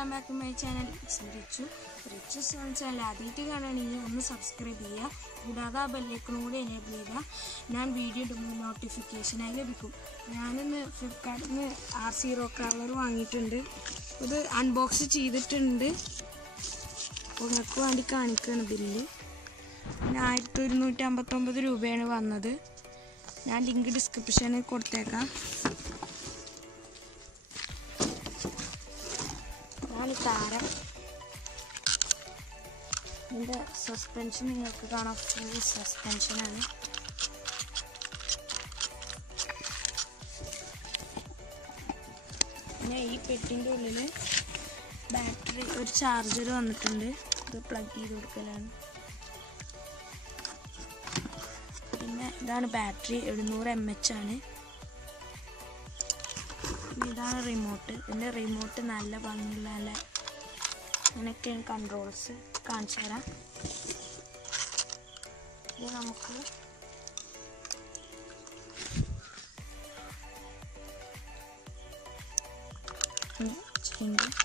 Welcome back to my channel. Richu channel ആദ്യമായിട്ട് കാണുകയാണെങ്കിൽ ഒന്ന് സബ്സ്ക്രൈബ് ചെയ്യുക. കൂടാതെ ആ ബെല്ലൈക്കണും കൂടി എനേബിൾ ചെയ്യുക. ഞാൻ വീഡിയോ ഇടുമ്പോൾ നോട്ടിഫിക്കേഷനായി ലഭിക്കും. ഞാനിന്ന് ഫ്ലിപ്കാർട്ടിൽ നിന്ന് R0 കളർ വാങ്ങിയിട്ടുണ്ട്. ഇത് അൺബോക്സ് ചെയ്തിട്ടുണ്ട്. നിങ്ങൾക്ക് വേണ്ടി കാണിക്കുകയാണ് ബില്ല്. പിന്നെ 1159 രൂപയാണ് വന്നത്. ഞാൻ ലിങ്ക് ഡിസ്ക്രിപ്ഷനിൽ കൊടുത്തേക്കാം. താരം ഇതിൻ്റെ സസ്പെൻഷൻ നിങ്ങൾക്ക് കാണാം. ഫുൾ സസ്പെൻഷനാണ്. പിന്നെ ഈ പെട്ടിൻ്റെ ഉള്ളിൽ ബാറ്ററി ഒരു ചാർജർ വന്നിട്ടുണ്ട്. ഇത് പ്ലഗ് ചെയ്ത് കൊടുക്കലാണ്. പിന്നെ ഇതാണ് ബാറ്ററി 700 mAh ആണ്. ഇതാണ് റിമോട്ട്. ഇതിൻ്റെ റിമോട്ട് നല്ല ഭംഗിയുള്ള നല്ല അങ്ങനെയൊക്കെയാണ് കൺട്രോൾസ്. കാണിച്ചു തരാം. ഇത് നമുക്ക് ചെയ്യുന്നുണ്ട്.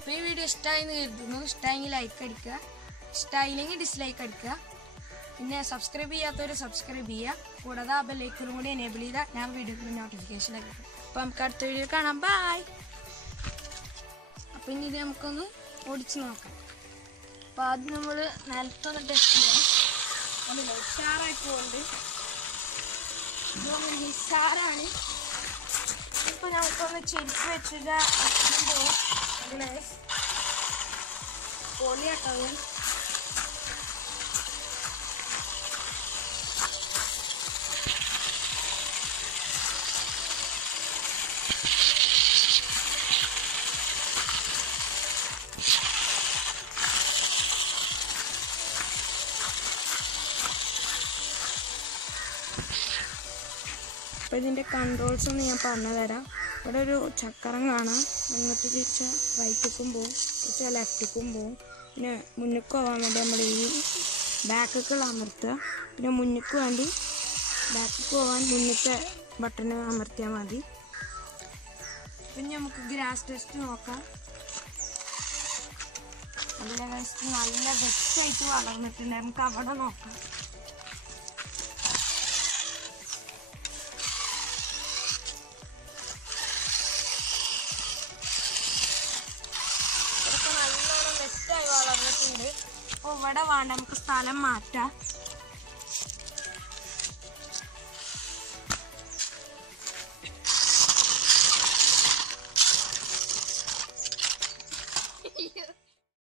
അപ്പോൾ ഈ വീഡിയോ ഇഷ്ടമായെന്ന് കരുതുന്നു. ഇഷ്ടമായെങ്കിൽ ലൈക്ക് അടിക്കുക, ഇഷ്ടമായില്ലെങ്കിൽ ഡിസ്ലൈക്ക് അടിക്കുക. പിന്നെ സബ്സ്ക്രൈബ് ചെയ്യാത്തവർ സബ്സ്ക്രൈബ് ചെയ്യുക. കൂടാതെ ആ ബെല്ലൈക്കണും കൂടി എനേബിൾ ചെയ്താൽ ഞാൻ വീഡിയോക്ക് നോട്ടിഫിക്കേഷൻ കിട്ടും. അപ്പോൾ നമുക്ക് അടുത്ത വീഡിയോ കാണാം. ബൈ. അപ്പം ഇനി ഇത് നമുക്കൊന്ന് ഓടിച്ച് നോക്കാം. അപ്പോൾ ആദ്യം നമ്മൾ നിലത്തൊന്ന് ടെസ്റ്റ് ചെയ്യാം. ഒന്നില്ല ഉഷാറായിട്ട് പോകുന്നുണ്ട്. ഇതൊന്ന് നിസ്സാരാണ്. ഇപ്പോൾ നമുക്കൊന്ന് ചെരുപ്പ് വെച്ചിട്ട് അങ്ങനെ പൊളിയാട്ടത്. അപ്പോൾ ഇതിൻ്റെ കൺട്രോൾസ് ഒന്ന് ഞാൻ പറഞ്ഞു തരാം. ഇവിടെ ഒരു ചക്രം കാണാം. അങ്ങോട്ട് തിരിച്ചാൽ റൈറ്റിക്കും പോവും, തിരിച്ചാൽ ലെഫ്റ്റിക്കും പോവും. പിന്നെ മുന്നിക്ക് പോകാൻ വേണ്ടി നമ്മൾ ഈ ബാക്കൊക്കെ അമർത്തുക. പിന്നെ മുന്നിക്ക് വേണ്ടി ബാക്കിക്ക് പോകാൻ മുന്നത്തെ ബട്ടൺ അമർത്തിയാൽ മതി. പിന്നെ നമുക്ക് ഗ്രാസ് ടെസ്റ്റ് നോക്കാം. അതിലെ വേസ്റ്റ് നല്ല വെച്ചായിട്ട് വളർന്നിട്ടുണ്ട്. നമുക്ക് അവിടെ നോക്കാം. വളർന്നിട്ടുണ്ട്. അപ്പോൾ ഇവിടെ വേണ്ട, നമുക്ക് സ്ഥലം മാറ്റാം.